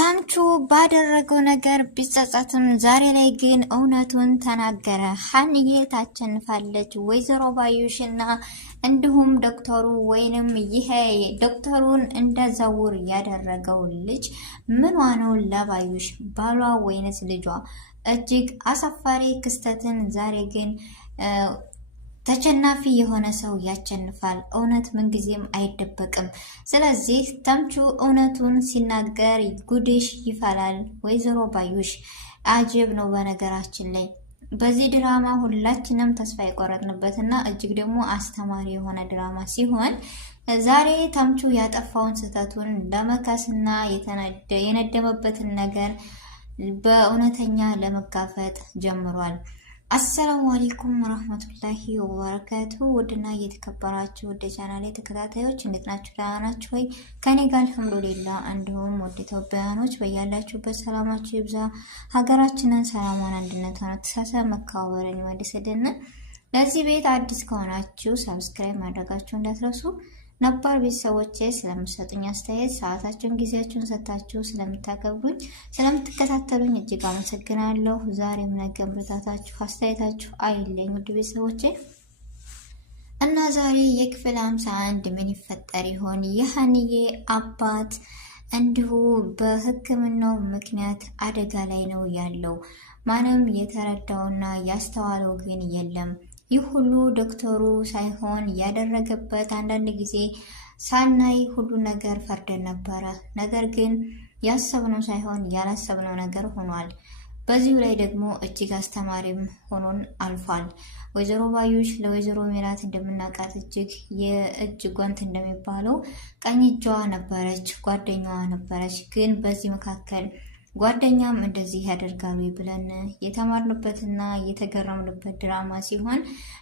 ታምቹ ባደረገው ነገር ቢጸጸትም ዛሬ ላይ ግን እውነቱን ተናገረ። ሀንዬ ታቸንፋለች። ወይዘሮ ባዩሽና እንዲሁም ዶክተሩ ወይንም ይሄ ዶክተሩን እንደዛውር ያደረገው ልጅ ምኗ ነው ለባዩሽ ባሏ ወይንስ ልጇ? እጅግ አሳፋሪ ክስተትን ዛሬ ግን ተቸናፊ የሆነ ሰው ያቸንፋል። እውነት ምንጊዜም አይደበቅም። ስለዚህ ተምቹ እውነቱን ሲናገር ጉድሽ ይፈላል። ወይዘሮ ባዩሽ አጀብ ነው። በነገራችን ላይ በዚህ ድራማ ሁላችንም ተስፋ የቆረጥንበትና እጅግ ደግሞ አስተማሪ የሆነ ድራማ ሲሆን ዛሬ ተምቹ ያጠፋውን ስህተቱን ለመካስና የነደመበትን ነገር በእውነተኛ ለመጋፈጥ ጀምሯል። አሰላሙ አለይኩም ወራህመቱላሂ ወበረካቱ። ውድና እየተከበራችሁ ወደ ቻናሌ ተከታታዮች እንዴት ናችሁ? ደህና ናችሁ ወይ? ከኔ ጋር አልሐምዱሊላህ። እንዲሁም ወደ ኢትዮጵያውያኖች በያላችሁበት ሰላማችሁ ይብዛ። ሀገራችንን ሰላሟን፣ አንድነቷን፣ ተሳሰብ መከባበርን ይመልስልን። ለዚህ ቤት አዲስ ከሆናችሁ ሰብስክራይብ ማድረጋችሁ እንዳትረሱ። ነባር ቤተሰቦቼ ስለምትሰጡኝ አስተያየት ሰዓታችሁን ጊዜያችሁን ሰጥታችሁ ስለምታከብሩኝ ስለምትከታተሉኝ እጅግ አመሰግናለሁ። ዛሬም ነገም ብርታታችሁ አስተያየታችሁ አይለኝ ውድ ቤተሰቦቼ እና ዛሬ የክፍል 51 ምን ይፈጠር ይሆን? የሀንዬ አባት እንዲሁ በሕክምናው ምክንያት አደጋ ላይ ነው ያለው። ማንም የተረዳውና ያስተዋለው ግን የለም። ይህ ሁሉ ዶክተሩ ሳይሆን ያደረገበት አንዳንድ ጊዜ ሳናይ ሁሉ ነገር ፈርደን ነበረ። ነገር ግን ያሰብነው ሳይሆን ያላሰብነው ነገር ሆኗል። በዚሁ ላይ ደግሞ እጅግ አስተማሪም ሆኖን አልፏል። ወይዘሮ ባዩሽ ለወይዘሮ ሜላት እንደምናውቃት እጅግ የእጅ ጓንት እንደሚባለው ቀኝ እጇ ነበረች፣ ጓደኛዋ ነበረች። ግን በዚህ መካከል ጓደኛም እንደዚህ ያደርጋሉ ብለን የተማርንበትና የተገረምንበት ድራማ ሲሆን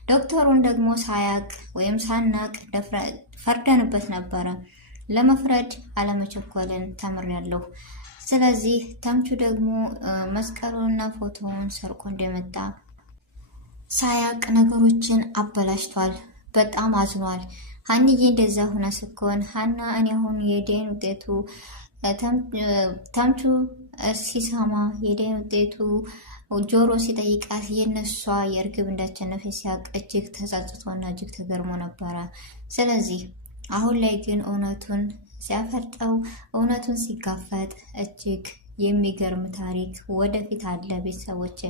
ዶክተሩን ደግሞ ሳያቅ ወይም ሳናቅ ፈርደንበት ነበረ። ለመፍረድ አለመቸኮልን ተምሬያለሁ። ስለዚህ ተምቹ ደግሞ መስቀሉንና ፎቶውን ሰርቆ እንደመጣ ሳያቅ ነገሮችን አበላሽቷል። በጣም አዝኗል። ሀንዬ እንደዛ ሆነ ስኮን ሀና እኔ አሁን የዴን ውጤቱ ተምቹ ሲሰማ የደም ውጤቱ ጆሮ ሲጠይቃት የነሷ የእርግብ እንዳቸነፈ ሲያቅ እጅግ ተጸጽቶና እጅግ ተገርሞ ነበረ። ስለዚህ አሁን ላይ ግን እውነቱን ሲያፈርጠው እውነቱን ሲጋፈጥ እጅግ የሚገርም ታሪክ ወደፊት አለ ቤተሰቦች።